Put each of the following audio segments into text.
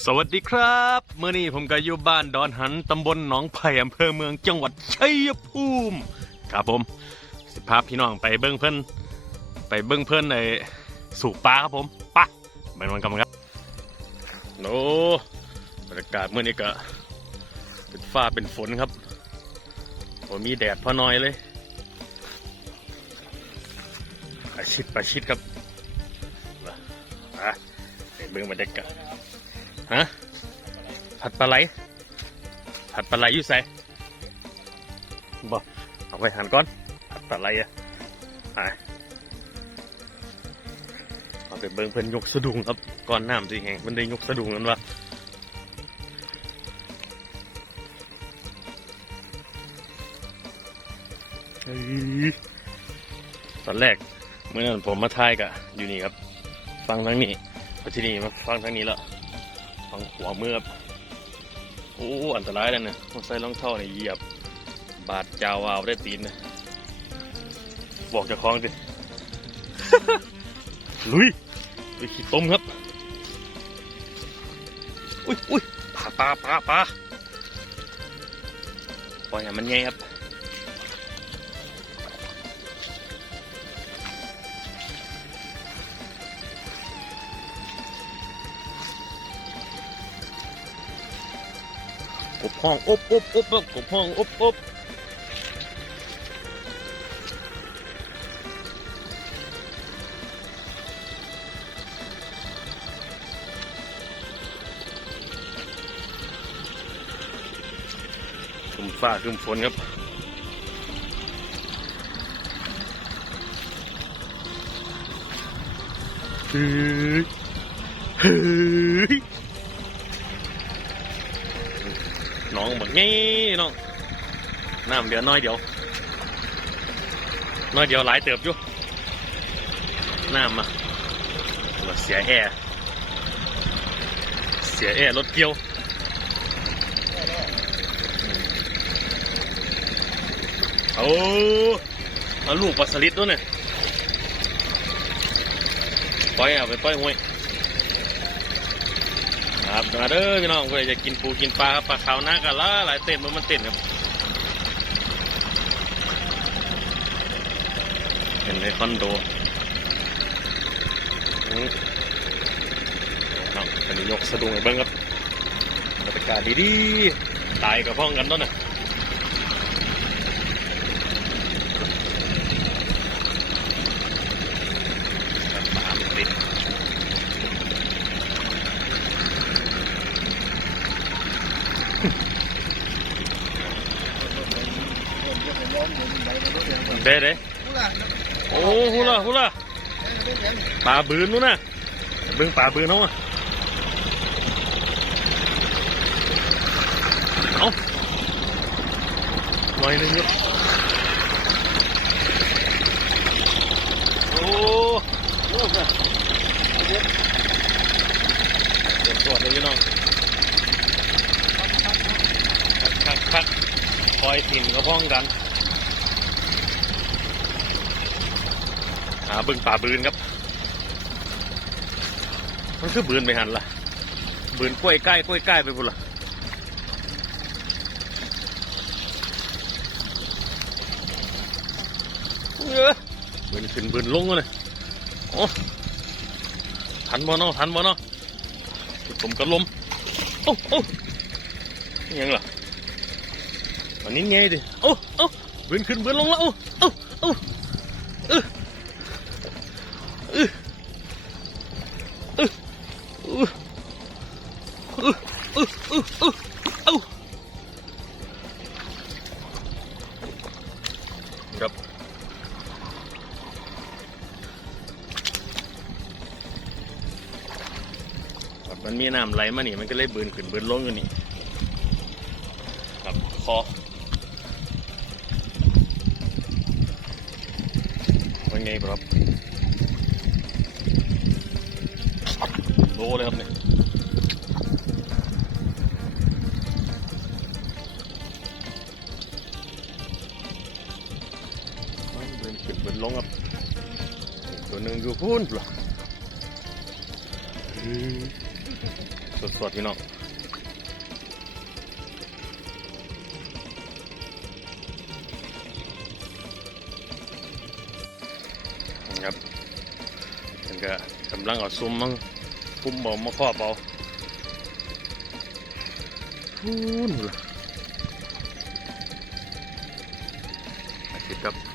สวัสดีครับเมื่อนี้ผมก็อยู่บ้านดอนหันตำบลหนองไผ่อำเภอเมืองจังหวัดชัยภูมิ ครับผม สิพาพี่น้องไปเบิ้งเพิ่นไปเบิ้งเพิ่นในสู่ปลาครับผมปะไปมันกันครับโน้บรรยากาศเมื่อนี้ก็เป็นฟ้าเป็นฝนครับผมมีแดดพอน้อยเลยประชิดประชิดครับอะไปเบิ้งบรรยากาศ ฮะผัดปลาไหลผัดปลาไหลอยู่ใส่บ่เอาไปหันก่อนผัดปลาไหลอะไปเอาไปเบิ่งเพิ่นยกสะดุงครับก่อนน้ำสิแหงมันได้ยกสะดุงกันวะตอนแรกเมื่อนั้นผมมาทายกะอยู่นี่ครับ ฟังทางนี้ไปที่นี่มาฟังทางนี้แล้ว ฟังหัวมือครับโอ้อันตรายแล้วเนี่ยใส่รองเท้าเนี่ยเหยียบ บาดจาวาวได้ตีนนะบอกจะคล้องดิลุยไปขี้ต้มครับ อุ้ยอุ้ยปลาปลาปลาปลาปล่อยให้มันไงครับ ห้องอบอบอบอบกบห้องอบอบครึมฟ้าครึมฝนครับเฮ้ย น้องบอกงี้น้องน้ำเดียวน้อยเดียวน้อยเดียวหลายเติบอยู่น้ำมาเราเสียแอร์เสียแอร์รถเกี่ยวเอาเอาลูกปลาสลิดด้วยเนี่ยปล่อยเอาไปปล่อยห้วย ครับมาเด้อพี่น้องเพื่อจะกินปูกินปลาครับปลาขาวหน้ากันละหลายเต็มมันมันเต็มครับเห็นในคอนโดอืมน้องเป็นยกสะดุ้งไอ้เบิ้งครับบรรยากาศดีๆตายกับพ้องกันต้นน่ะปลามันติด เด้เด้โอ้ฮู ล่ะฮูล่ะปลาบืนนู้นนะเบิ่งปลาบืนเขาอะเอาหน่อยหนึงครับโอ้โหเจ็บปวดเลยพี่น้องคักคักคอยถิ่นก็พ้องกัน หาบึงป่าบืนครับ มันคือบืนไปหันล่ะบืนกล้วยใกล้กล้วยใกล้ไปบุล่ะเอ้อบืนขึ้นบืนลงเลยโอ้ทันบ่เนาะทันบ่เนาะผมกระลมโอ้โอ้ยังล่ะอันนี้ไงดิโอ้โอ้บืนขึ้นบืนลงแล้วโอ้โอ้โอ้ มันมีน้ำไหลมานี่มันก็เลยบืนขึ้นบืนลงอยู่นี่ครับคอว่าไงครับโลเลยครับเนี่ยเบืนขึ้นเบืนลงครับอีกตัวหนึ่งอยู่พูนปล่ะ สดๆพี่น้องครับมันก็กำลังเอาซุ้มมั่งคุ้มบอมาครอบเอาพูนล่ะอาทิตย์ครับ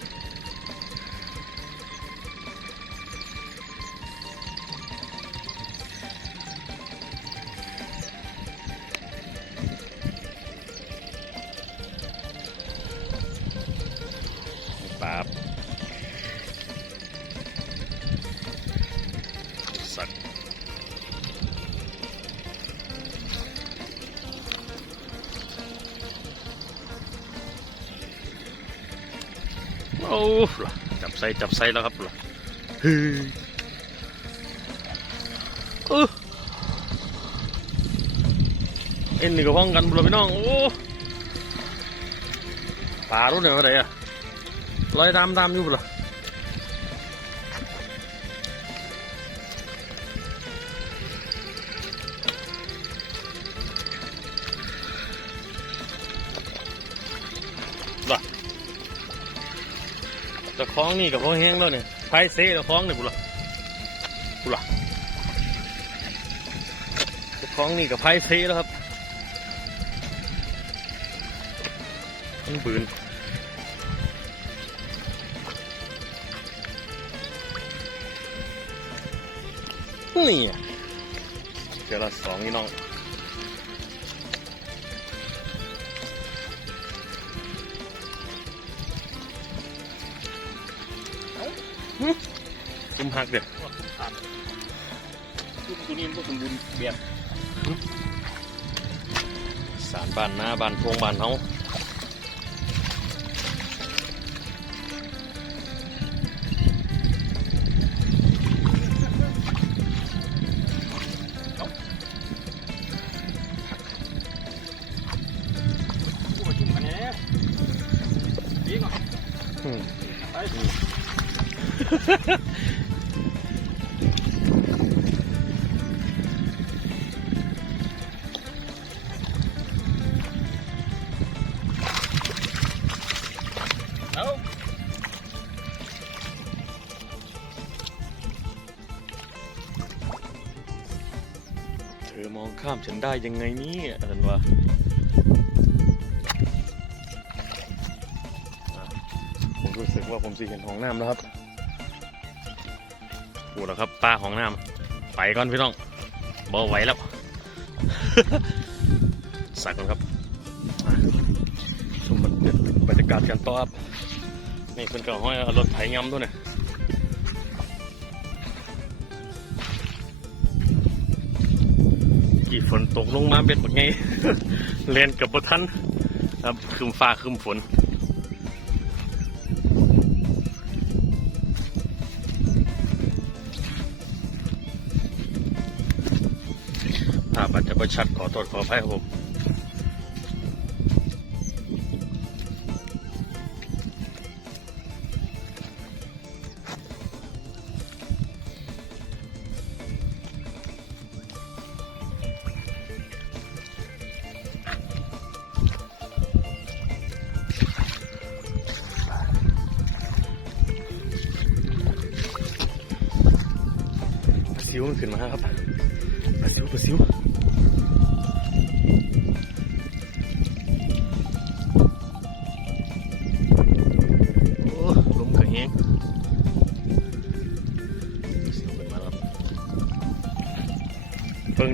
โอ้จับไซจับไซแล้วครับล่ะเฮ้ยเออเอ็นนี่ก็พ้องกันบุรุษพี่น้องโอ้ปลารู้เนี่ยว่าไรอะลอยตามตามอยู่ปะล่ คล้องนี่กับเขาแห้งแล้วเนี่ยไฟเซ่จะคล้องเนี่ยบุล่ะบุล่ะคล้องนี่กับไฟเซ่แล้วครับมันบืนนี่เจอละสองนี่น้อง คุมหักเด็ดตัวนี้มันก็สมบูรณ์แบบสารบ้านหน้าบ้านทงบ้านเฮาอืม เธอมองข้ามฉันได้ยังไงนี่อาจารย์ว่าผมรู้สึกว่าผมสิเห็นห้องน้ำแล้วครับ โอ้แล้วครับป้าห้องน้ำไปก่อนพี่น้องบ่ไหวแล้ว สักก่อนครับชมบรรยากาศกันต่อครับนี่เพิ่นก็ห้อยรถไถยำด้วยเนี่ยกี่ฝนตกลงมาเบ็ดบักไง เล่นกับบทันครับคืมฟ้าคืมฝน พอาจจะประชัดขอโทษขออภัยครับผมปลาซิวมันขึ้นมาครับปลาซิวปลาซิว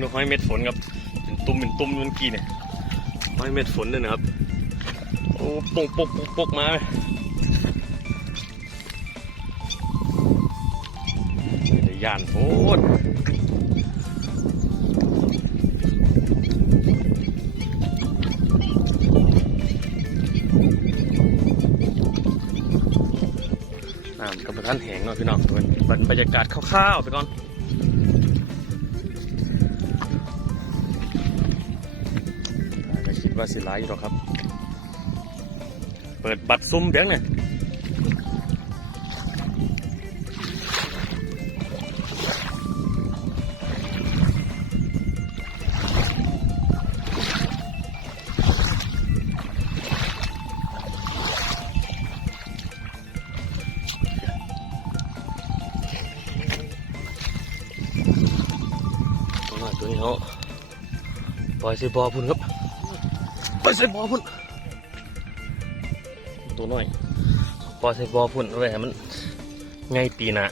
ดูห้อยเม็ดฝนครับเป็นตุ่มเป็นตุ่มเมื่อกี้เนี่ยห้อยเม็ดฝนด้วยนะครับโอ้ปกปกปกปกมาเลยย่านโพดน้ำกับท่านแหงเนาะพี่น้องเป็นบรรยากาศคร่าวๆไปก่อน ว่าสิไลท์หรอครับ เปิดบัตรซุ้มเบียงเนี่ยตัวนี้เขาปล่อยสีบอพุ่นครับ ปล่อยใส่บอพุ่น ตัวน้อยปล่อใส่บอพุ่นเอาไว้ให้มันไงปีน้า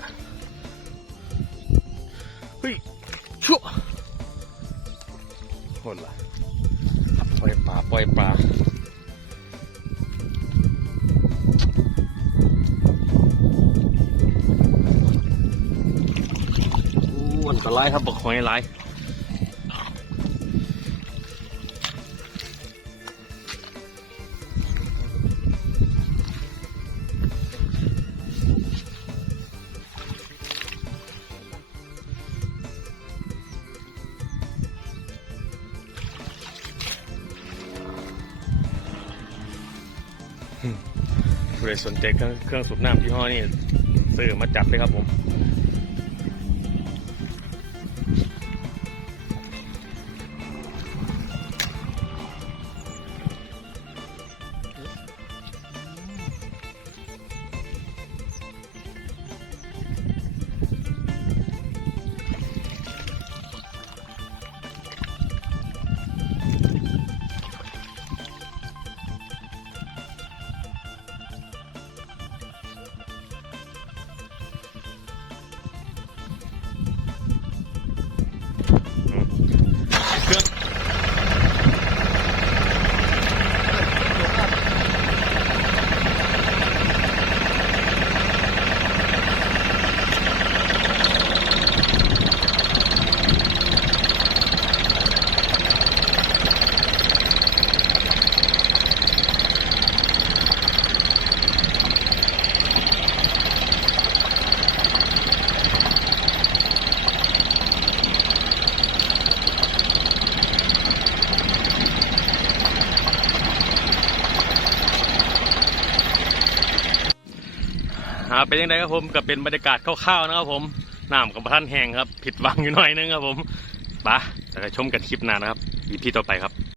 เฮ้ยชั่วหมดละปล่อยปลาปล่อยปลาอู้อันตรายครับบอกหอยหล ผู้ใดสนใจเครื่องเครื่องสูบน้ำยี่ห้อนี่ซื้อมาจับเลยครับผม เป็นยังไงครับผมก็เป็นบรรยากาศคร่าวๆนะครับผมน้ำกับท่านแห้งครับ ผิดหวังอยู่หน่อยนึงครับผมไปแต่ชมกันคลิปหน้านะครับอีพีต่อไปครับ